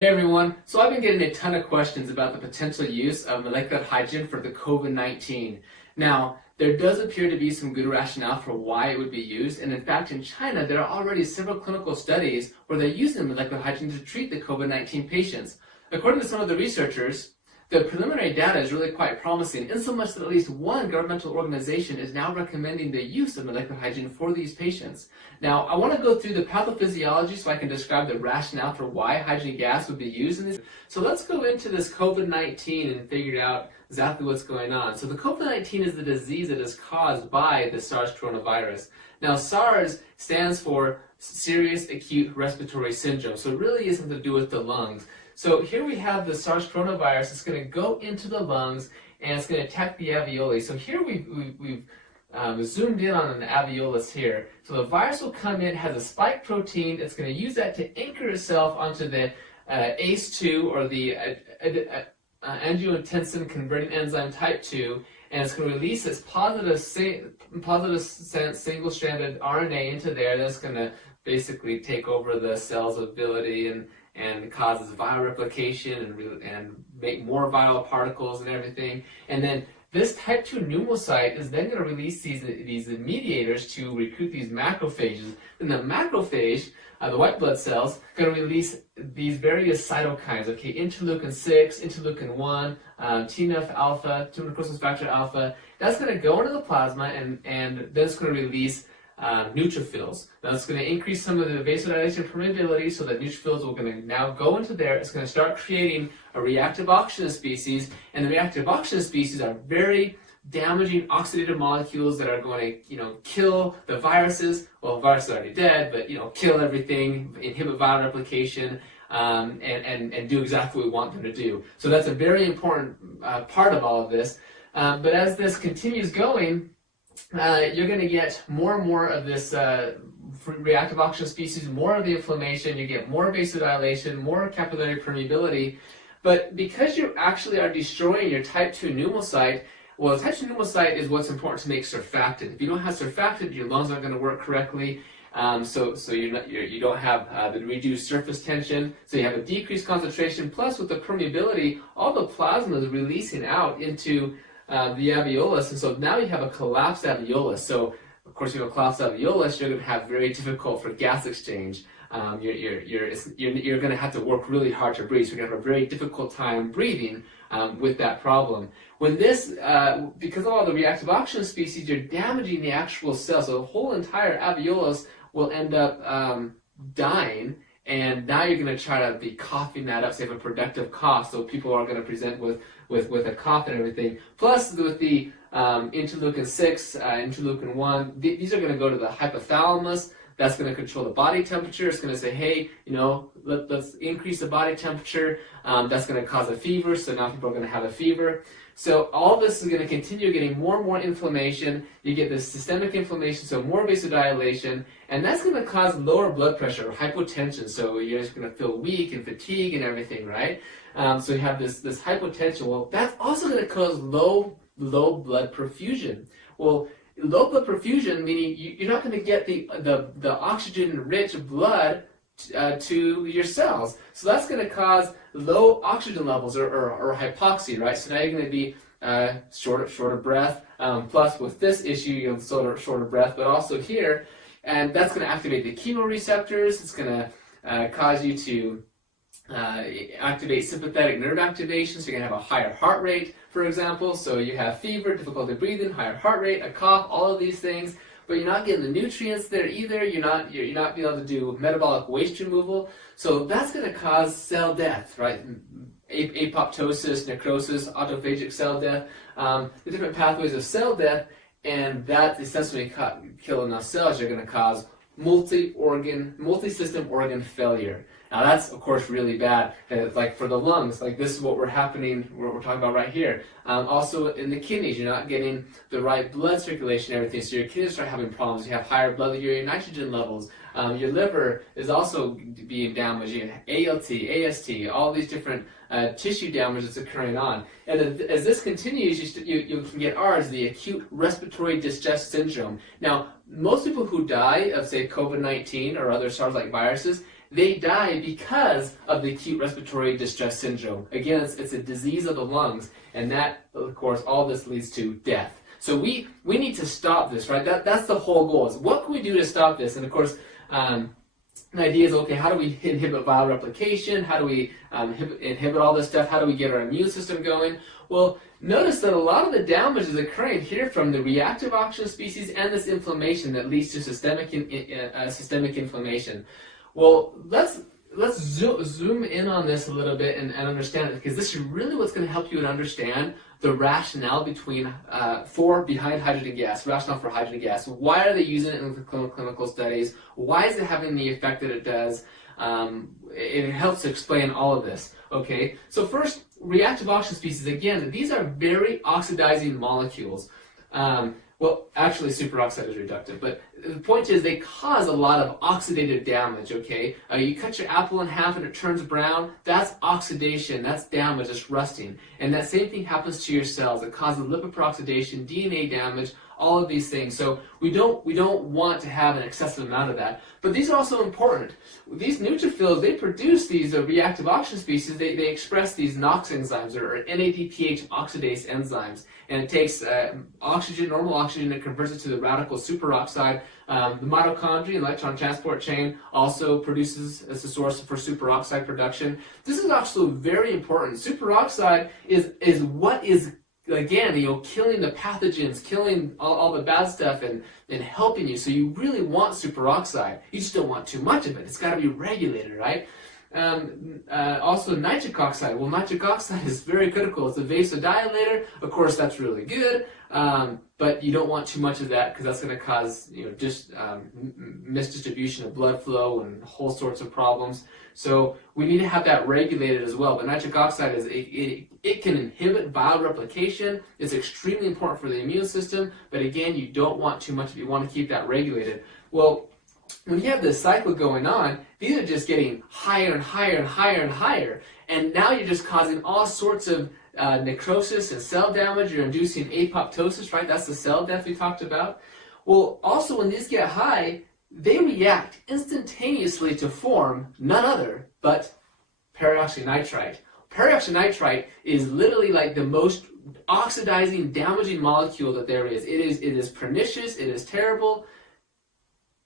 Hey everyone, so I've been getting a ton of questions about the potential use of molecular hydrogen for the COVID-19. Now, there does appear to be some good rationale for why it would be used, and in fact in China there are already several clinical studies where they're using molecular hydrogen to treat the COVID-19 patients. According to some of the researchers, the preliminary data is really quite promising, in so much that at least one governmental organization is now recommending the use of molecular hydrogen for these patients. Now, I want to go through the pathophysiology so I can describe the rationale for why hydrogen gas would be used in this. So let's go into this COVID-19 and figure out exactly what's going on. So the COVID-19 is the disease that is caused by the SARS coronavirus. Now, SARS stands for Serious Acute Respiratory Syndrome, so it really isn't to do with the lungs. So here we have the SARS coronavirus. It's going to go into the lungs and it's going to attack the alveoli. So here we've zoomed in on the alveolus here. So the virus will come in, has a spike protein. It's going to use that to anchor itself onto the ACE2 or the angiotensin converting enzyme type 2, and it's going to release its positive single-stranded RNA into there. That's going to basically take over the cell's ability and causes viral replication and make more viral particles and everything. And then this type 2 pneumocyte is then going to release these mediators to recruit these macrophages. Then the macrophage, the white blood cells, going to release these various cytokines, okay, interleukin 6, interleukin 1, TNF alpha, tumor necrosis factor alpha. That's going to go into the plasma and then it's going to release neutrophils. Now it's going to increase some of the vasodilation permeability so that neutrophils are going to now go into there. It's going to start creating a reactive oxygen species, and the reactive oxygen species are very damaging oxidative molecules that are going to, kill the viruses. Well, the virus is already dead, but, kill everything, inhibit viral replication, and do exactly what we want them to do. So that's a very important part of all of this. But as this continues going, you're going to get more and more of this reactive oxygen species, more of the inflammation, you get more vasodilation, more capillary permeability. But because you actually are destroying your type 2 pneumocyte, well, the type 2 pneumocyte is what's important to make surfactant. If you don't have surfactant, your lungs aren't going to work correctly. So you don't have the reduced surface tension, so you have a decreased concentration. Plus, with the permeability, all the plasma is releasing out into the alveolus, and so now you have a collapsed alveolus. So, of course, you have a collapsed alveolus, you're going to have very difficult for gas exchange. You're going to have to work really hard to breathe. So you're going to have a very difficult time breathing with that problem. When this, because of all the reactive oxygen species, you're damaging the actual cell. So the whole entire alveolus will end up dying. And now you're going to try to be coughing that up, so you have a productive cough. So people are going to present with a cough and everything. Plus, with the interleukin 6, interleukin 1, these are going to go to the hypothalamus. That's going to control the body temperature. It's going to say, hey, let's increase the body temperature. That's going to cause a fever, so now people are going to have a fever. So all this is going to continue getting more and more inflammation. You get this systemic inflammation, so more vasodilation, and that's going to cause lower blood pressure or hypotension. So you're just going to feel weak and fatigue and everything, right? So you have this hypotension. Well, that's also going to cause low blood perfusion. Well, low blood perfusion meaning you're not going to get the oxygen-rich blood to your cells. So that's going to cause low oxygen levels or hypoxia, right? So now you're going to be short of breath. Plus, with this issue, you have short of breath, but also here, and that's going to activate the chemoreceptors. It's going to cause you to activate sympathetic nerve activation, so you're going to have a higher heart rate, for example. So you have fever, difficulty breathing, higher heart rate, a cough, all of these things. But you're not getting the nutrients there either. You're not being able to do metabolic waste removal. So that's going to cause cell death, right? Apoptosis, necrosis, autophagic cell death, the different pathways of cell death, and that essentially killing enough cells, you're going to cause multi-system organ failure. Now that's, of course, really bad. Like for the lungs, like this is what we're talking about right here. Also in the kidneys, you're not getting the right blood circulation and everything, so your kidneys start having problems. You have higher blood urea nitrogen levels. Your liver is also being damaged. You have ALT, AST, all these different tissue damage that's occurring on. And as this continues, you can get ARDS, the acute respiratory distress syndrome. Now, most people who die of, say, COVID-19 or other SARS-like viruses, they die because of the acute respiratory distress syndrome. Again, it's a disease of the lungs, and that, of course, all this leads to death. So we need to stop this, right? That's the whole goal, is what can we do to stop this? And of course, the idea is, okay, how do we inhibit viral replication? How do we inhibit all this stuff? How do we get our immune system going? Well, notice that a lot of the damage is occurring here from the reactive oxygen species and this inflammation that leads to systemic inflammation. Well, let's zoom in on this a little bit and understand it, because this is really what's going to help you to understand the rationale behind hydrogen gas, rationale for hydrogen gas. Why are they using it in the clinical studies? Why is it having the effect that it does? It helps to explain all of this. Okay, so first, reactive oxygen species. Again, these are very oxidizing molecules. Well, actually, superoxide is reductive, but the point is they cause a lot of oxidative damage, okay? You cut your apple in half and it turns brown, that's oxidation, that's damage, it's rusting. And that same thing happens to your cells. It causes lipid peroxidation, DNA damage, all of these things. So we don't want to have an excessive amount of that. But these are also important. These neutrophils, they produce these reactive oxygen species. They express these NOx enzymes, or NADPH oxidase enzymes. And it takes oxygen, normal oxygen, and converts it to the radical superoxide. The mitochondria and electron transport chain also produces as a source for superoxide production. This is also very important. Superoxide is what is, again, killing the pathogens, killing all the bad stuff, and helping you. So you really want superoxide. You just don't want too much of it. It's got to be regulated, right? Also nitric oxide. Well, nitric oxide is very critical. It's a vasodilator. Of course, that's really good, but you don't want too much of that, because that's going to cause misdistribution of blood flow and whole sorts of problems. So we need to have that regulated as well. But nitric oxide it can inhibit viral replication. It's extremely important for the immune system. But again, you don't want too much. You want to keep that regulated. Well, when you have this cycle going on, these are just getting higher and higher and higher and higher. And now you're just causing all sorts of necrosis and cell damage. You're inducing apoptosis, right? That's the cell death we talked about. Well, also when these get high, they react instantaneously to form none other but peroxynitrite. Peroxynitrite is literally like the most oxidizing, damaging molecule that there is. It is pernicious. It is terrible.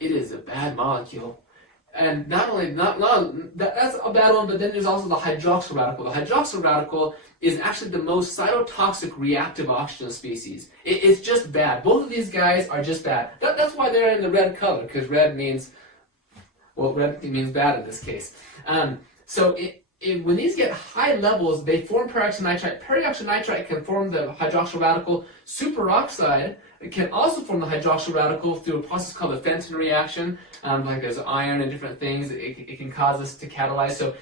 It is a bad molecule. And not only, that's a bad one, but then there's also the hydroxyl radical. The hydroxyl radical is actually the most cytotoxic reactive oxygen species. It's just bad. Both of these guys are just bad. That's why they're in the red color, because red means bad in this case. So when these get high levels, they form peroxynitrite. Peroxynitrite can form the hydroxyl radical. Superoxide can also form the hydroxyl radical through a process called the Fenton reaction. Like there's iron and different things. It can cause this to catalyze. So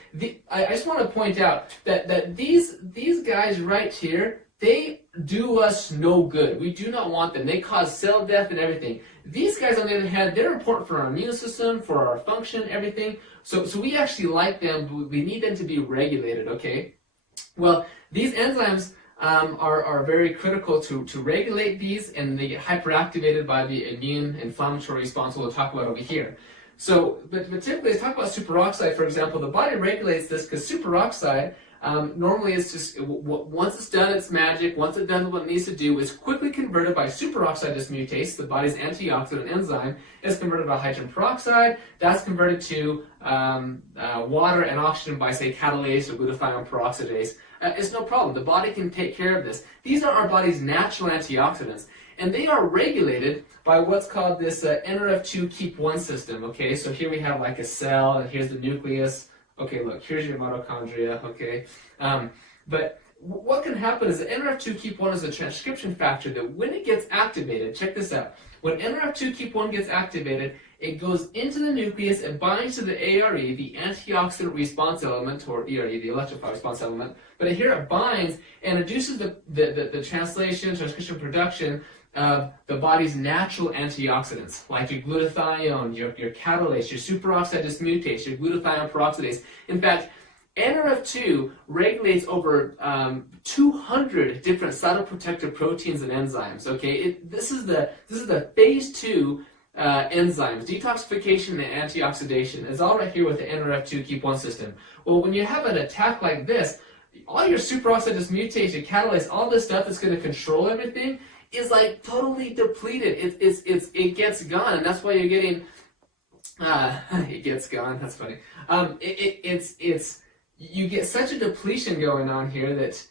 I just want to point out that these guys right here, they do us no good. We do not want them. They cause cell death and everything. These guys, on the other hand, they're important for our immune system, for our function, everything. So we actually like them. We need them to be regulated, okay? Well, these enzymes are very critical to regulate these, and they get hyperactivated by the immune inflammatory response we'll talk about over here. So, but typically, let's talk about superoxide, for example. The body regulates this because superoxide normally is just, once it's done its magic, once it's done what it needs to do, it's quickly converted by superoxide dismutase, the body's antioxidant enzyme. It's converted by hydrogen peroxide. That's converted to water and oxygen by, say, catalase or glutathione peroxidase. It's no problem. The body can take care of this. These are our body's natural antioxidants, and they are regulated by what's called this NRF2 keep 1 system. Okay, so here we have like a cell, and here's the nucleus. Okay, look, here's your mitochondria. Okay, but what can happen is that NRF2 keep 1 is a transcription factor that when it gets activated, check this out. When NRF2 keep 1 gets activated, it goes into the nucleus and binds to the ARE, the antioxidant response element, or ERE, the electrified response element. But here it binds and induces the transcription, production of the body's natural antioxidants, like your glutathione, your catalase, your superoxide dismutase, your glutathione peroxidase. In fact, NRF2 regulates over 200 different cytoprotective proteins and enzymes. Okay, this is the phase 2 enzymes, detoxification and antioxidation, is all right here with the NRF2 keep 1 system. Well, when you have an attack like this, all your superoxide dismutase, your catalase, all this stuff that's going to control everything is like totally depleted. It gets gone, and that's why you're getting it gets gone. That's funny. You get such a depletion going on here that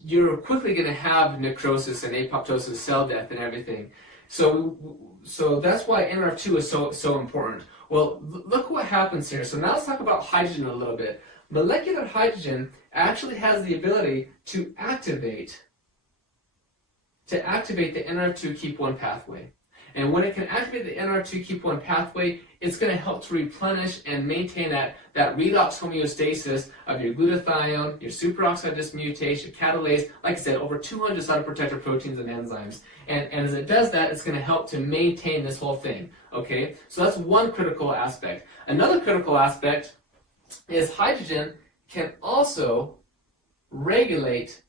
you're quickly going to have necrosis and apoptosis, cell death, and everything. So that's why NRF2 is so important. Well, look what happens here. So now let's talk about hydrogen a little bit. Molecular hydrogen actually has the ability to activate the NRF2 keep 1 pathway. And when it can activate the NRF2 keep 1 pathway, it's going to help to replenish and maintain that redox homeostasis of your glutathione, your superoxide dismutase, your catalase, like I said, over 200 cytoprotective proteins and enzymes. And as it does that, it's going to help to maintain this whole thing. Okay, so that's one critical aspect. Another critical aspect is hydrogen can also regulate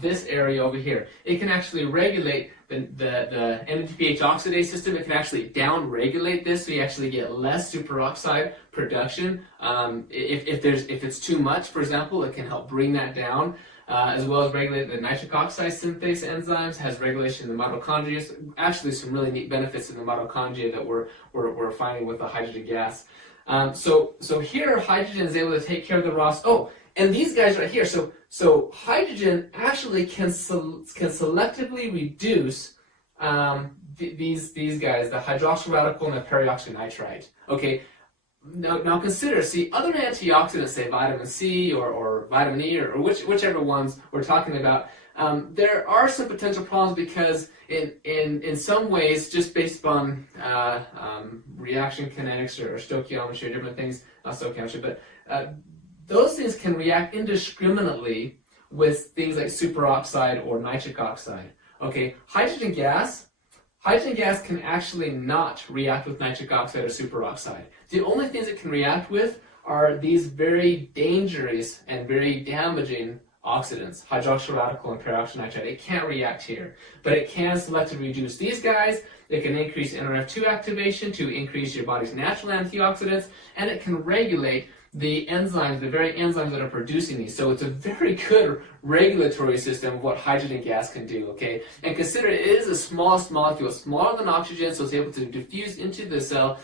this area over here. It can actually regulate the NADPH oxidase system. It can actually down-regulate this, so you actually get less superoxide production. If it's too much, for example, it can help bring that down, as well as regulate the nitric oxide synthase enzymes. Has regulation in the mitochondria. Actually, some really neat benefits in the mitochondria that we're finding with the hydrogen gas. So here, hydrogen is able to take care of the ROS. Oh, and these guys right here. So hydrogen actually can selectively reduce these guys, the hydroxyl radical and the peroxynitrite. Okay. Now consider, see, other antioxidants, say vitamin C or vitamin E or whichever ones we're talking about. There are some potential problems because in some ways, just based on reaction kinetics or stoichiometry or different things, not stoichiometry, but those things can react indiscriminately with things like superoxide or nitric oxide. Okay, hydrogen gas can actually not react with nitric oxide or superoxide. The only things it can react with are these very dangerous and very damaging oxidants, hydroxyl radical and peroxynitrite. It can't react here, but it can selectively reduce these guys. It can increase NRF2 activation to increase your body's natural antioxidants, and it can regulate the enzymes, the very enzymes that are producing these. So it's a very good regulatory system of what hydrogen gas can do, okay? And consider it is the smallest molecule, smaller than oxygen, so it's able to diffuse into the cell,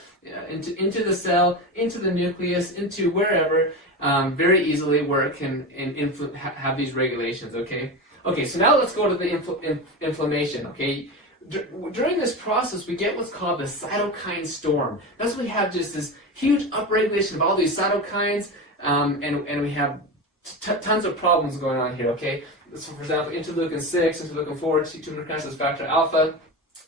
into the nucleus, into wherever, very easily, where it can have these regulations, okay? Okay, so now let's go to the inflammation, okay? During this process, we get what's called the cytokine storm. That's when we have just this huge upregulation of all these cytokines, and we have tons of problems going on here, okay? So, for example, interleukin 6, interleukin 4, T2 necrosis factor alpha.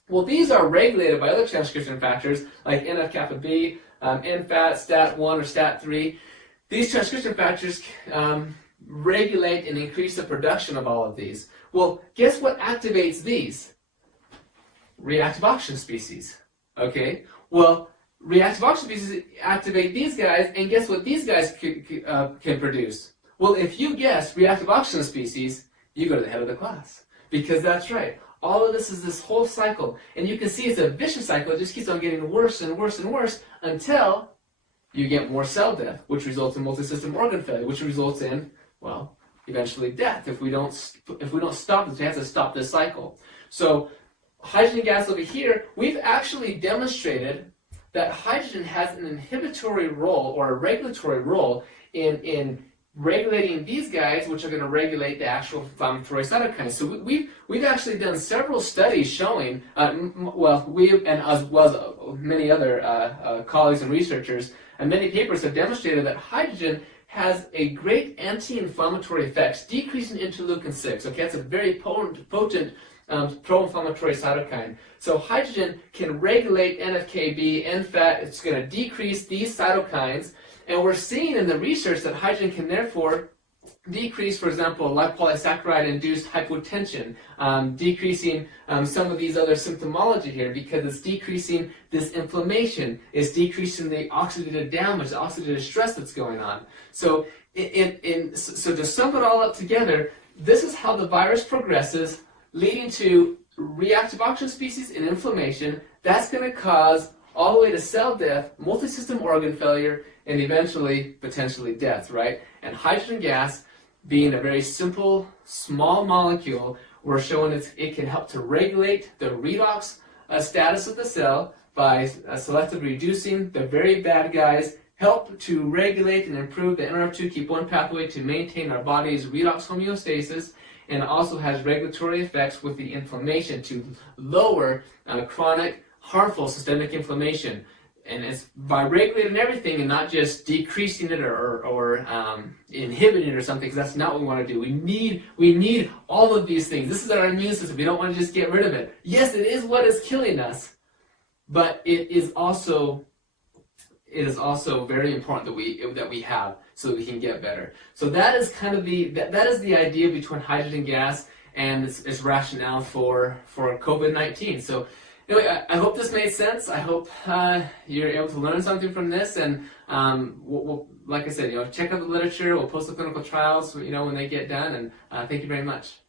Well, these are regulated by other transcription factors like NF-kappa B, NFAT, STAT1, or STAT3. These transcription factors regulate and increase the production of all of these. Well, guess what activates these? Reactive oxygen species. Okay? Well, reactive oxygen species activate these guys, and guess what these guys can produce? Well, if you guess reactive oxygen species, you go to the head of the class. Because that's right. All of this is this whole cycle. And you can see it's a vicious cycle. It just keeps on getting worse and worse and worse until you get more cell death, which results in multi-system organ failure, which results in, well, eventually death if we don't stop this. We have to stop this cycle. So hydrogen gas over here, we've actually demonstrated that hydrogen has an inhibitory role or a regulatory role in regulating these guys, which are going to regulate the actual inflammatory cytokines. So we've actually done several studies showing, we and as well as many other colleagues and researchers, and many papers have demonstrated that hydrogen has a great anti-inflammatory effects, decreasing interleukin 6. Okay, that's a very potent pro-inflammatory cytokine. So hydrogen can regulate NF-κB, NFAT. It's going to decrease these cytokines. And we're seeing in the research that hydrogen can therefore decrease, for example, lipopolysaccharide-induced hypotension, decreasing some of these other symptomology here because it's decreasing this inflammation, it's decreasing the oxidative damage, the oxidative stress that's going on. So, so to sum it all up together, this is how the virus progresses, leading to reactive oxygen species and inflammation. That's going to cause all the way to cell death, multi-system organ failure, and eventually, potentially death, right? And hydrogen gas, being a very simple, small molecule, we're showing it can help to regulate the redox status of the cell by selectively reducing the very bad guys, help to regulate and improve the NRF2 keep 1 pathway to maintain our body's redox homeostasis, and also has regulatory effects with the inflammation to lower chronic, harmful systemic inflammation. And it's by regulating everything and not just decreasing it or inhibiting it or something, because that's not what we want to do. We need all of these things. This is our immune system. We don't want to just get rid of it. Yes, it is what is killing us, but it is also very important that we have so that we can get better. So that is kind of that is the idea between hydrogen gas and its rationale for COVID-19. So anyway, I hope this made sense. I hope you're able to learn something from this, and we'll, like I said, check out the literature. We'll post the clinical trials, when they get done, and thank you very much.